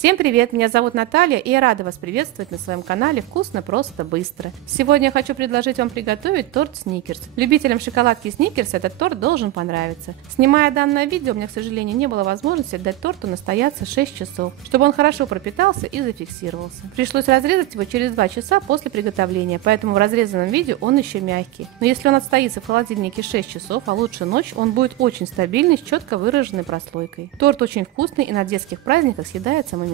Всем привет, меня зовут Наталья, и я рада вас приветствовать на своем канале «Вкусно, просто, быстро». Сегодня я хочу предложить вам приготовить торт Сникерс. Любителям шоколадки Сникерс этот торт должен понравиться. Снимая данное видео, у меня, к сожалению, не было возможности дать торту настояться 6 часов, чтобы он хорошо пропитался и зафиксировался. Пришлось разрезать его через 2 часа после приготовления, поэтому в разрезанном виде он еще мягкий. Но если он отстоится в холодильнике 6 часов, а лучше ночь, он будет очень стабильный, с четко выраженной прослойкой. Торт очень вкусный и на детских праздниках съедается моментально.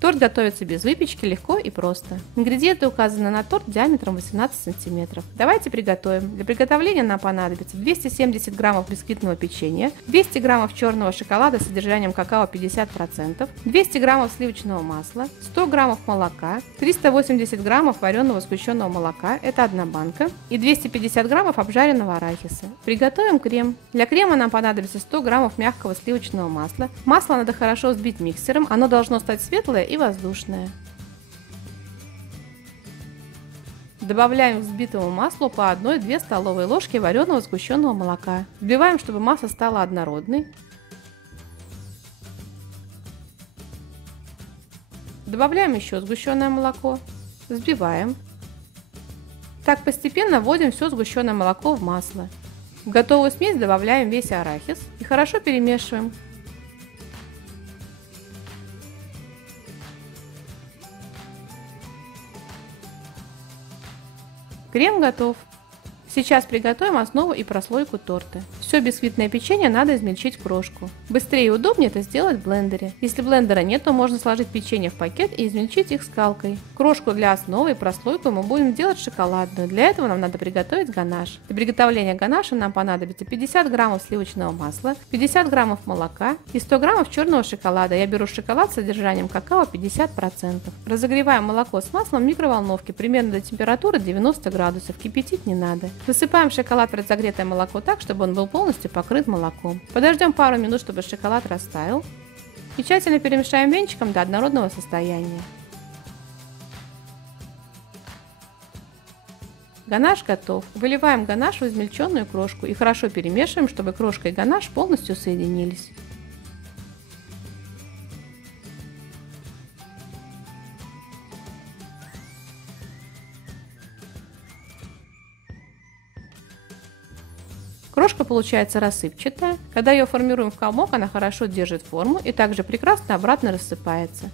Торт готовится без выпечки, легко и просто. Ингредиенты указаны на торт диаметром 18 см. Давайте приготовим. Для приготовления нам понадобится 270 граммов бисквитного печенья, 200 граммов черного шоколада с содержанием какао 50%, 200 граммов сливочного масла, 100 граммов молока, 380 граммов вареного сгущенного молока, это 1 банка, и 250 граммов обжаренного арахиса. Приготовим крем. Для крема нам понадобится 100 граммов мягкого сливочного масла. Масло надо хорошо взбить миксером, оно должно стать светлое и воздушное. Добавляем к взбитому маслу по 1-2 столовые ложки вареного сгущенного молока. Взбиваем, чтобы масса стала однородной. Добавляем еще сгущенное молоко. Взбиваем. Так постепенно вводим все сгущенное молоко в масло. В готовую смесь добавляем весь арахис и хорошо перемешиваем. Крем готов. Сейчас приготовим основу и прослойку торта. Все бисквитное печенье надо измельчить в крошку. Быстрее и удобнее это сделать в блендере. Если блендера нет, то можно сложить печенье в пакет и измельчить их скалкой. Крошку для основы и прослойку мы будем делать шоколадную. Для этого нам надо приготовить ганаш. Для приготовления ганаша нам понадобится 50 граммов сливочного масла, 50 граммов молока и 100 граммов черного шоколада. Я беру шоколад с содержанием какао 50%. Разогреваем молоко с маслом в микроволновке примерно до температуры 90 градусов. Кипятить не надо. Высыпаем шоколад в разогретое молоко так, чтобы он был полностью покрыт молоком. Подождем пару минут, чтобы шоколад растаял. И тщательно перемешаем венчиком до однородного состояния. Ганаш готов. Выливаем ганаш в измельченную крошку и хорошо перемешиваем, чтобы крошка и ганаш полностью соединились. Крошка получается рассыпчатая. Когда ее формируем в комок, она хорошо держит форму и также прекрасно обратно рассыпается.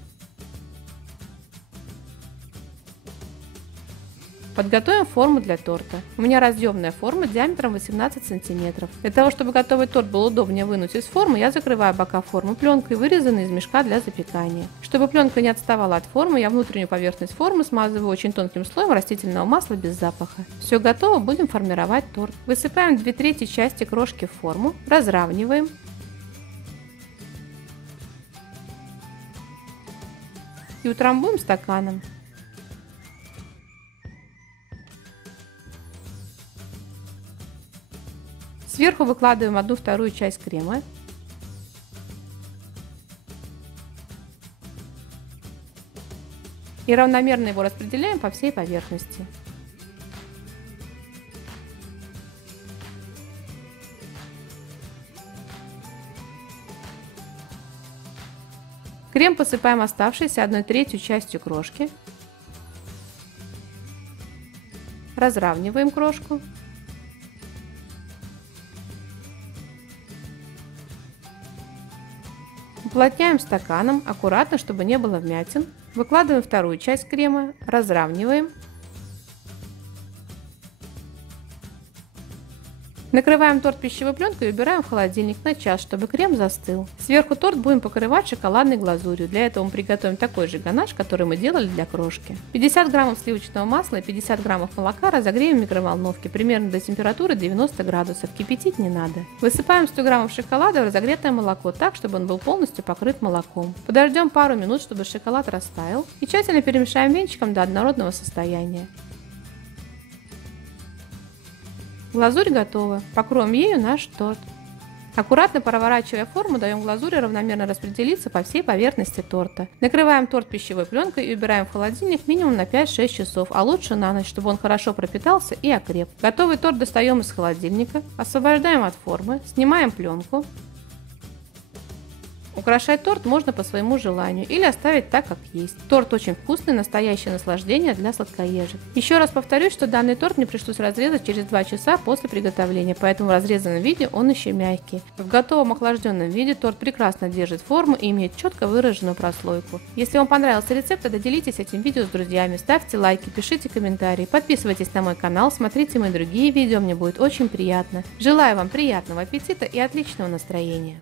Подготовим форму для торта. У меня разъемная форма диаметром 18 см. Для того, чтобы готовый торт было удобнее вынуть из формы, я закрываю бока формы пленкой, вырезанной из мешка для запекания. Чтобы пленка не отставала от формы, я внутреннюю поверхность формы смазываю очень тонким слоем растительного масла без запаха. Все готово, будем формировать торт. Высыпаем 2/3 части крошки в форму, разравниваем. И утрамбуем стаканом. Сверху выкладываем 1/2 часть крема. И равномерно его распределяем по всей поверхности. Крем посыпаем оставшейся 1/3 частью крошки. Разравниваем крошку. Уплотняем стаканом, аккуратно, чтобы не было вмятин. Выкладываем вторую часть крема, разравниваем. Накрываем торт пищевой пленкой и убираем в холодильник на час, чтобы крем застыл. Сверху торт будем покрывать шоколадной глазурью. Для этого мы приготовим такой же ганаш, который мы делали для крошки. 50 граммов сливочного масла и 50 граммов молока разогреем в микроволновке примерно до температуры 90 градусов. Кипятить не надо. Высыпаем 100 граммов шоколада в разогретое молоко так, чтобы он был полностью покрыт молоком. Подождем пару минут, чтобы шоколад растаял. И тщательно перемешаем венчиком до однородного состояния. Глазурь готова. Покроем ею наш торт. Аккуратно проворачивая форму, даем глазури равномерно распределиться по всей поверхности торта. Накрываем торт пищевой пленкой и убираем в холодильник минимум на 5-6 часов, а лучше на ночь, чтобы он хорошо пропитался и окреп. Готовый торт достаем из холодильника, освобождаем от формы, снимаем пленку. Украшать торт можно по своему желанию или оставить так, как есть. Торт очень вкусный, настоящее наслаждение для сладкоежек. Еще раз повторюсь, что данный торт мне пришлось разрезать через 2 часа после приготовления, поэтому в разрезанном виде он еще мягкий. В готовом охлажденном виде торт прекрасно держит форму и имеет четко выраженную прослойку. Если вам понравился рецепт, тогда делитесь этим видео с друзьями, ставьте лайки, пишите комментарии, подписывайтесь на мой канал, смотрите мои другие видео, мне будет очень приятно. Желаю вам приятного аппетита и отличного настроения.